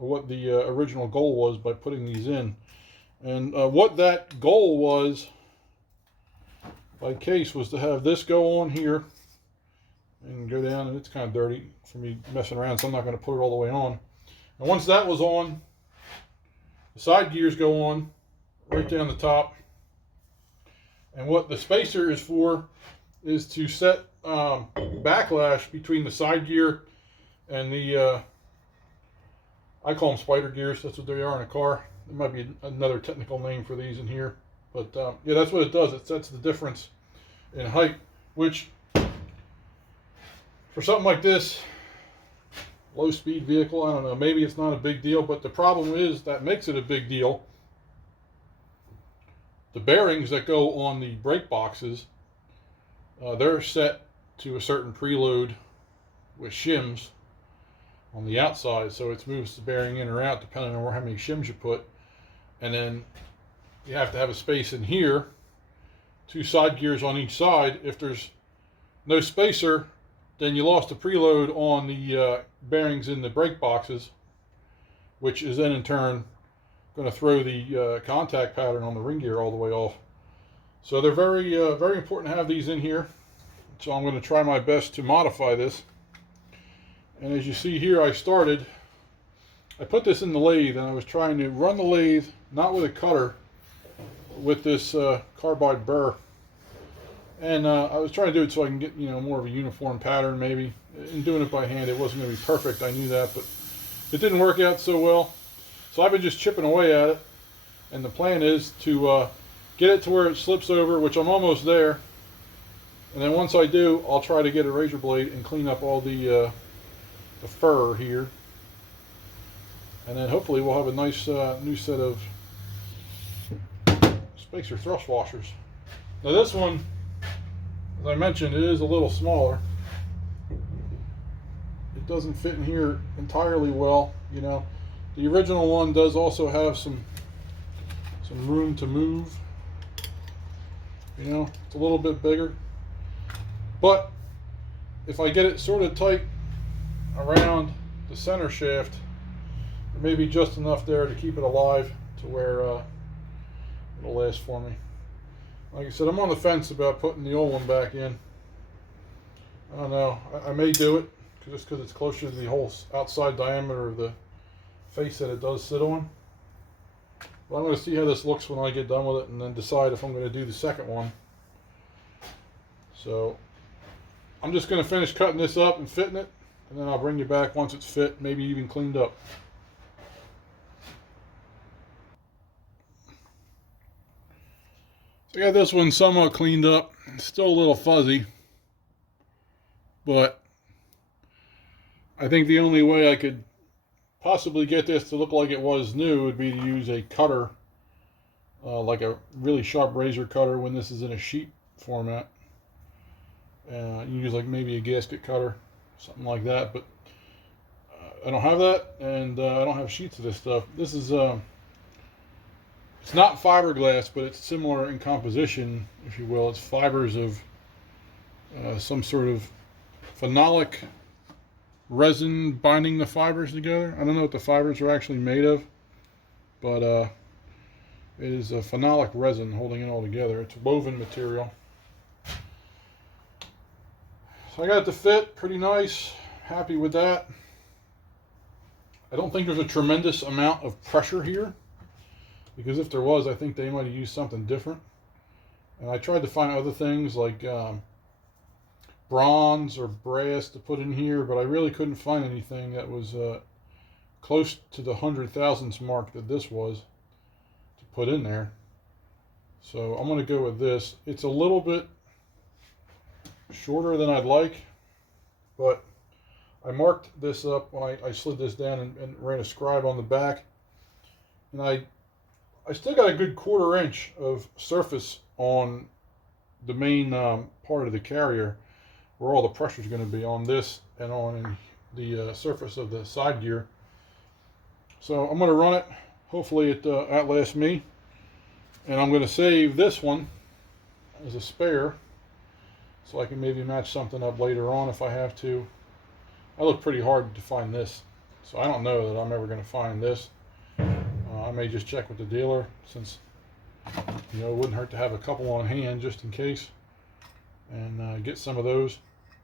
of what the original goal was by putting these in. And what that goal was by Case was to have this go on here and go down, and it's kind of dirty for me messing around, so I'm not going to put it all the way on. And once that was on, the side gears go on right down the top. And what the spacer is for is to set backlash between the side gear and the, I call them spider gears, that's what they are in a car. There might be another technical name for these in here. But yeah, that's what it does. It sets the difference in height, which for something like this, low speed vehicle, I don't know, maybe it's not a big deal, but the problem is that makes it a big deal. The bearings that go on the brake boxes, they're set to a certain preload with shims on the outside, so it moves the bearing in or out depending on how many shims you put. And then you have to have a space in here, 2 side gears on each side. If there's no spacer, then you lost the preload on the bearings in the brake boxes, which is then in turn going to throw the contact pattern on the ring gear all the way off. So they're very, very important to have these in here. So I'm going to try my best to modify this. And as you see here, I put this in the lathe, and I was trying to run the lathe, not with a cutter, with this carbide burr. And I was trying to do it so I can get, you know, more of a uniform pattern maybe. In doing it by hand, it wasn't going to be perfect, I knew that, but it didn't work out so well. So I've been just chipping away at it, and the plan is to get it to where it slips over, which I'm almost there. And then once I do, I'll try to get a razor blade and clean up all the fur here. And then hopefully we'll have a nice new set of makes your thrust washers. Now this one, as I mentioned, it is a little smaller. It doesn't fit in here entirely well, you know. The original one does also have some room to move. You know, it's a little bit bigger. But if I get it sort of tight around the center shaft, there may be just enough there to keep it alive to where it'll last for me. Like I said, I'm on the fence about putting the old one back in. I don't know. I may do it just because it's closer to the whole outside diameter of the face that it does sit on. But I'm going to see how this looks when I get done with it and then decide if I'm going to do the second one. So I'm just going to finish cutting this up and fitting it, and then I'll bring you back once it's fit, maybe even cleaned up. So I got this one somewhat cleaned up. It's still a little fuzzy, but I think the only way I could possibly get this to look like it was new would be to use a cutter, like a really sharp razor cutter when this is in a sheet format. You use like maybe a gasket cutter, something like that, but I don't have that, and I don't have sheets of this stuff. This is it's not fiberglass, but it's similar in composition, if you will. It's fibers of some sort of phenolic resin binding the fibers together. I don't know what the fibers are actually made of, but it is a phenolic resin holding it all together. It's woven material. So I got it to fit pretty nice. Happy with that. I don't think there's a tremendous amount of pressure here, because if there was, I think they might have used something different. And I tried to find other things like bronze or brass to put in here, but I really couldn't find anything that was close to the 100,000ths mark that this was to put in there. So I'm going to go with this. It's a little bit shorter than I'd like, but I marked this up when I slid this down and ran a scribe on the back, and I still got a good 1/4 inch of surface on the main part of the carrier where all the pressure is going to be on this and on the surface of the side gear. So I'm going to run it. Hopefully it outlasts me, and I'm going to save this one as a spare so I can maybe match something up later on if I have to. I look pretty hard to find this, so I don't know that I'm ever going to find this. I may just check with the dealer, since you know it wouldn't hurt to have a couple on hand just in case, and get some of those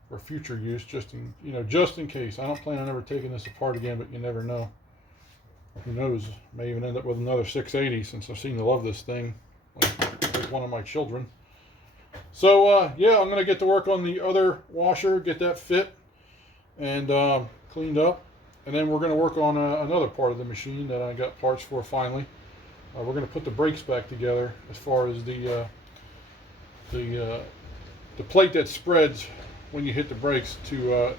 for future use, just in case. I don't plan on ever taking this apart again, but you never know. Who knows? May even end up with another 680, since I seem to love this thing like one of my children. So yeah, I'm gonna get to work on the other washer, get that fit and cleaned up, and then we're going to work on another part of the machine that I got parts for finally. We're going to put the brakes back together, as far as the plate that spreads when you hit the brakes to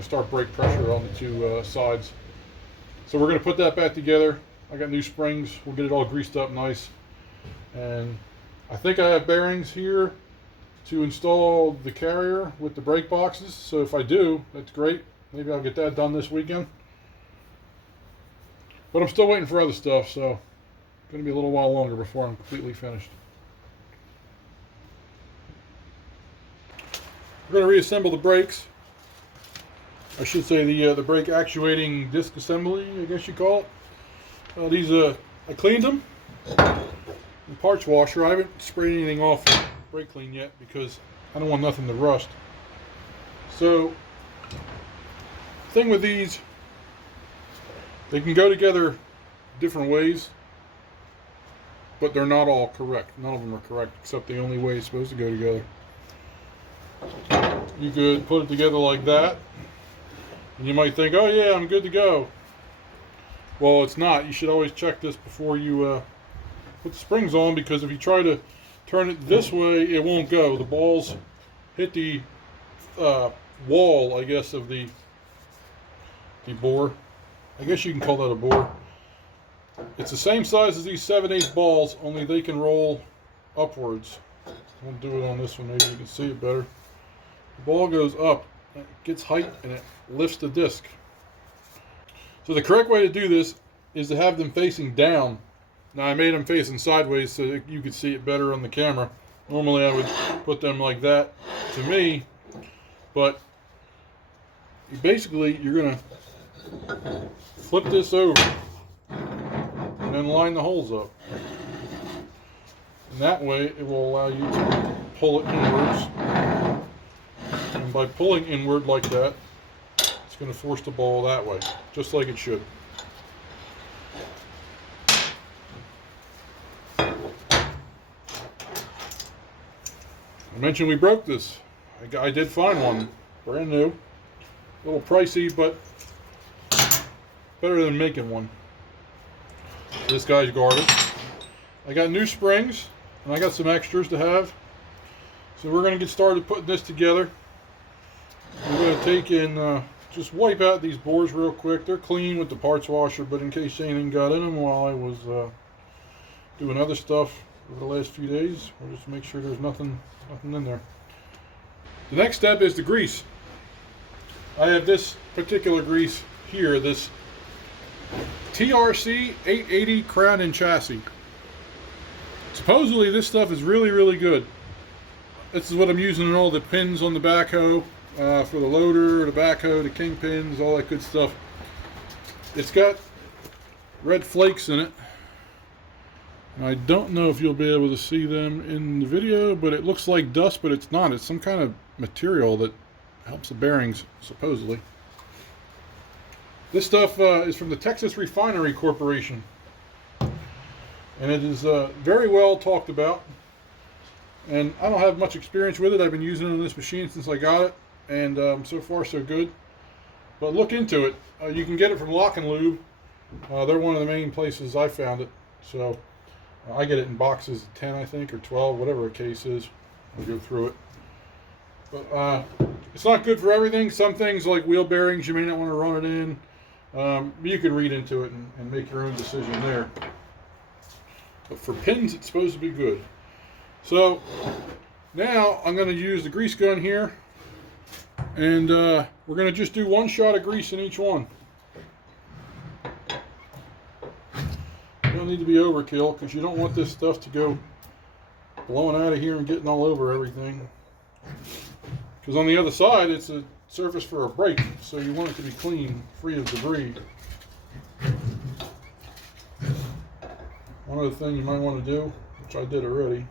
start brake pressure on the two sides. So we're going to put that back together. I got new springs. We'll get it all greased up nice, and I think I have bearings here to install the carrier with the brake boxes. So if I do, that's great. Maybe I'll get that done this weekend. But I'm still waiting for other stuff, so it's going to be a little while longer before I'm completely finished. We're going to reassemble the brakes. I should say the brake actuating disc assembly, I guess you call it. These I cleaned them in parts washer. I haven't sprayed anything off brake clean yet because I don't want nothing to rust. So the thing with these, they can go together different ways, but they're not all correct. None of them are correct, except the only way it's supposed to go together. You could put it together like that, and you might think, oh yeah, I'm good to go. Well, it's not. You should always check this before you put the springs on, because if you try to turn it this way, it won't go. The balls hit the wall, I guess, of the bore. I guess you can call that a bore. It's the same size as these 7/8 balls, only they can roll upwards. We'll do it on this one, maybe you can see it better. The ball goes up, it gets height, and it lifts the disc. So the correct way to do this is to have them facing down. Now I made them facing sideways so that you could see it better on the camera. Normally I would put them like that to me, but basically you're going to flip this over and then line the holes up. And that way it will allow you to pull it inwards. And by pulling inward like that, it's going to force the ball that way, just like it should. I mentioned we broke this. I did find one, brand new. A little pricey, but better than making one. This guy's garbage. I got new springs, and I got some extras to have. So we're going to get started putting this together. We're going to take and just wipe out these bores real quick. They're clean with the parts washer, but in case anything got in them while I was doing other stuff over the last few days, we'll just make sure there's nothing in there. The next step is the grease. I have this particular grease here, this TRC 880 crown and chassis. Supposedly this stuff is really, really good. This is what I'm using in all the pins on the backhoe, for the loader, the backhoe, the king pins, all that good stuff. It's got red flakes in it. I don't know if you'll be able to see them in the video, but it looks like dust, but it's not. It's some kind of material that helps the bearings, supposedly. This stuff is from the Texas Refinery Corporation, and it is very well talked about. And I don't have much experience with it. I've been using it on this machine since I got it, and so far so good. But look into it. You can get it from Lock and Lube. They're one of the main places I found it. So I get it in boxes of 10, I think, or 12, whatever a case is. We'll go through it. But it's not good for everything. Some things like wheel bearings, you may not want to run it in. You can read into it and make your own decision there. But for pins, it's supposed to be good. So now I'm going to use the grease gun here, and we're going to just do one shot of grease in each one. You don't need to be overkill, because you don't want this stuff to go blowing out of here and getting all over everything. Because on the other side, it's a surface for a brake, so you want it to be clean, free of debris. One other thing you might want to do, which I did already,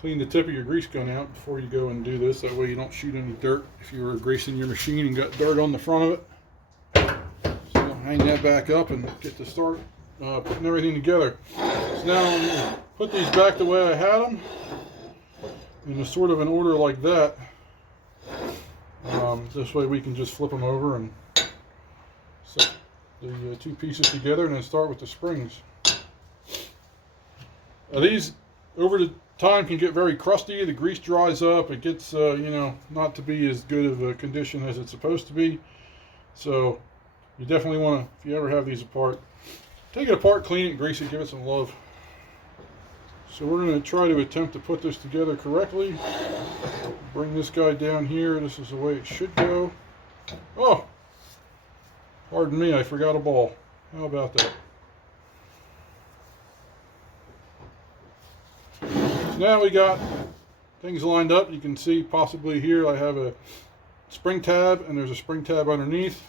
clean the tip of your grease gun out before you go and do this. That way you don't shoot any dirt if you were greasing your machine and got dirt on the front of it. So hang that back up and get to start putting everything together. So now I'm going to put these back the way I had them, in a sort of an order like that. This way we can just flip them over and set the two pieces together, and then start with the springs. These, over the time, can get very crusty. The grease dries up. It gets, not to be as good of a condition as it's supposed to be. So you definitely want to, if you ever have these apart, take it apart, clean it, grease it, give it some love. So we're going to try to attempt to put this together correctly. Bring this guy down here. This is the way it should go. Oh! Pardon me, I forgot a ball. How about that? Now we got things lined up. You can see possibly here I have a spring tab, and there's a spring tab underneath.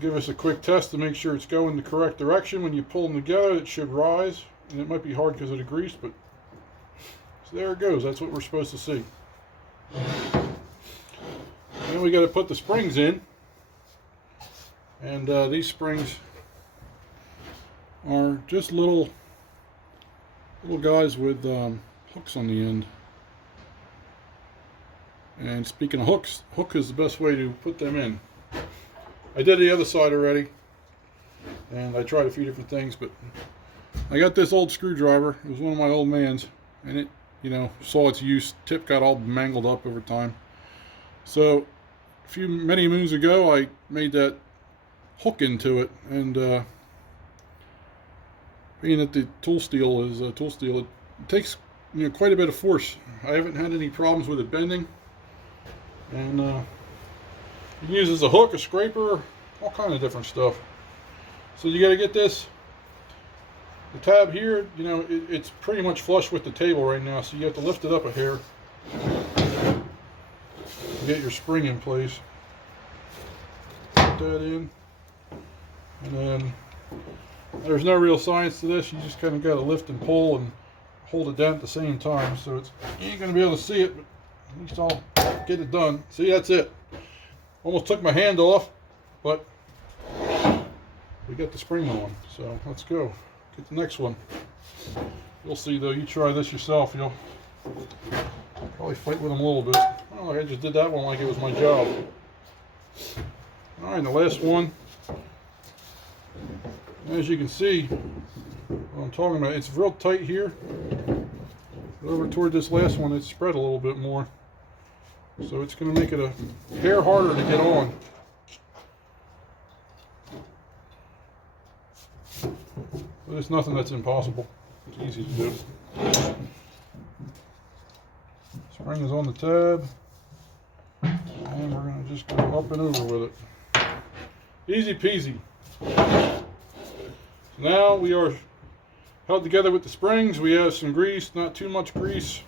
Give us a quick test to make sure it's going the correct direction. When you pull them together, it should rise, and it might be hard because of the grease, but so there it goes. That's what we're supposed to see. Then we got to put the springs in, and these springs are just little guys with hooks on the end. And speaking of hooks, hook is the best way to put them in. I did the other side already, and I tried a few different things, but I got this old screwdriver. It was one of my old man's, and it, saw its use. Tip got all mangled up over time. So many moons ago, I made that hook into it, and being that the tool steel is tool steel, it it takes, you know, quite a bit of force. I haven't had any problems with it bending, and you can use it as a hook, a scraper, all kind of different stuff. So you got to get this. The tab here, you know, it's pretty much flush with the table right now, so you have to lift it up a hair to get your spring in place. Put that in, and then there's no real science to this. You just kind of got to lift and pull and hold it down at the same time. So it's, you ain't gonna be able to see it, but at least I'll get it done. See, that's it. Almost took my hand off, but we got the spring on. So let's go get the next one. You'll see though. You try this yourself, you'll probably fight with them a little bit. Oh, I just did that one like it was my job. All right, and the last one. As you can see, what I'm talking about, it's real tight here. But over toward this last one, it's spread a little bit more. So it's going to make it a hair harder to get on. But it's nothing that's impossible. It's easy to do. Spring is on the tab. And we're going to just go up and over with it. Easy peasy. So now we are held together with the springs. We have some grease, not too much grease.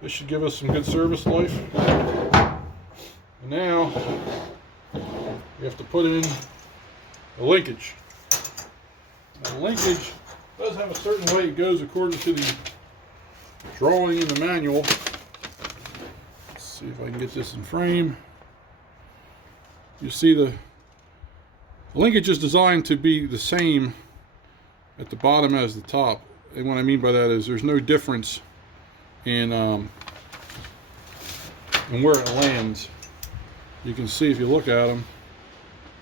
This should give us some good service life. And now we have to put in the linkage. Now the linkage does have a certain way it goes according to the drawing in the manual. Let's see if I can get this in frame. You see the linkage is designed to be the same at the bottom as the top. And what I mean by that is there's no difference in where it lands. You can see if you look at them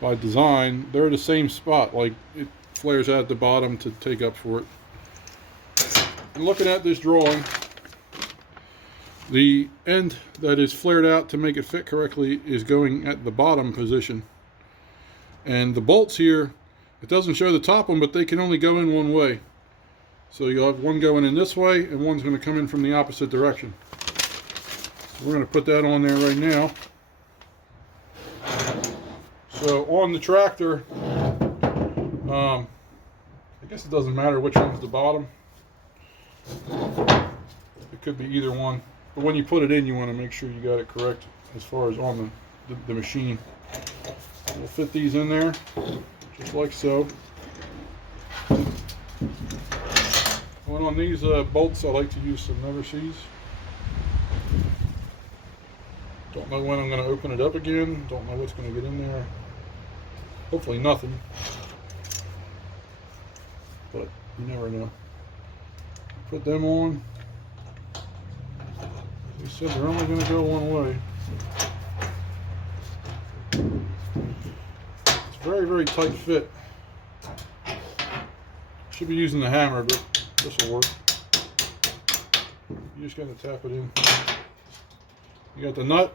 by design, they're the same spot. Like it flares out at the bottom to take up for it. And looking at this drawing, the end that is flared out to make it fit correctly is going at the bottom position. And the bolts here, it doesn't show the top one, but they can only go in one way. So you'll have one going in this way, and one's going to come in from the opposite direction. So we're going to put that on there right now. So on the tractor, I guess it doesn't matter which one's the bottom. It could be either one. But when you put it in, you want to make sure you got it correct as far as on the machine. We'll fit these in there, just like so. And on these bolts, I like to use some never sees. Don't know when I'm going to open it up again. Don't know what's going to get in there. Hopefully nothing. But you never know. Put them on. As we said, they're only going to go one way. Very, very tight fit. Should be using the hammer, but this will work. You just got to tap it in. You got the nut,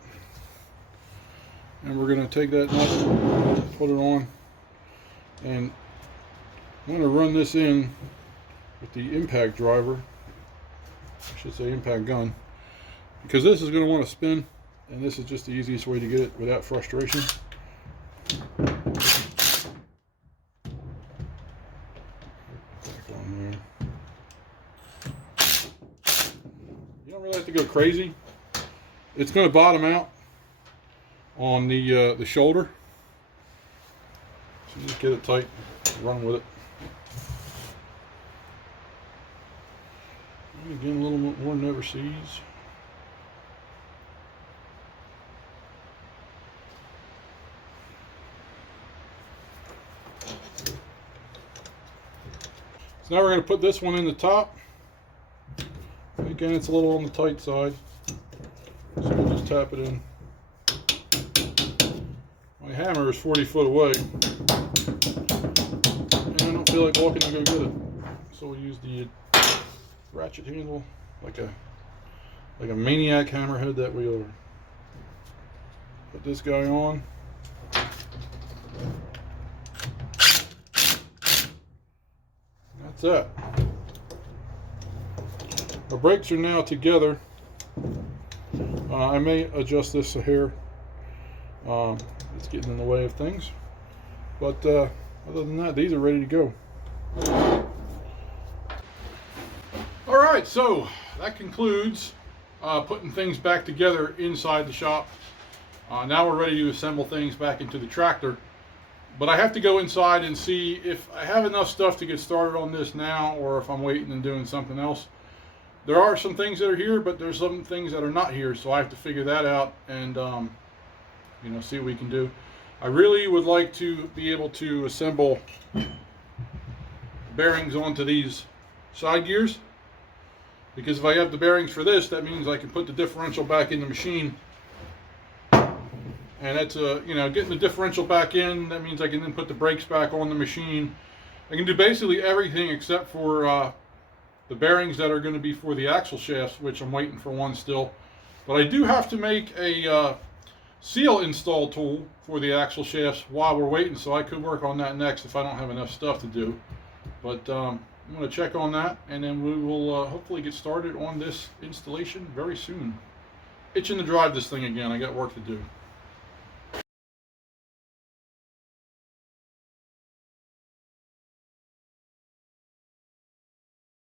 and we're going to take that nut, put it on, and I'm going to run this in with the impact driver. I should say impact gun, because this is going to want to spin, and this is just the easiest way to get it without frustration. You don't really have to go crazy. It's going to bottom out on the shoulder. So just get it tight, run with it. And again, a little more never sees. So now we're going to put this one in the top. Again, it's a little on the tight side, so we'll just tap it in. My hammer is 40 foot away, and I don't feel like walking to go get it, so we'll use the ratchet handle like a maniac hammerhead that we are. Put this guy on. That's it. Our brakes are now together. I may adjust this a hair. It's getting in the way of things. But other than that, these are ready to go. Alright, so that concludes putting things back together inside the shop. Now we're ready to assemble things back into the tractor. But I have to go inside and see if I have enough stuff to get started on this now, or if I'm waiting and doing something else. There are some things that are here, but there's some things that are not here, so I have to figure that out and see what we can do. I really would like to be able to assemble bearings onto these side gears, because if I have the bearings for this, that means I can put the differential back in the machine. And that's getting the differential back in, that means I can then put the brakes back on the machine. I can do basically everything except for the bearings that are going to be for the axle shafts, which I'm waiting for one still. But I do have to make a seal install tool for the axle shafts while we're waiting, so I could work on that next if I don't have enough stuff to do. But I'm going to check on that, and then we will hopefully get started on this installation very soon. Itching to drive this thing again. I got work to do.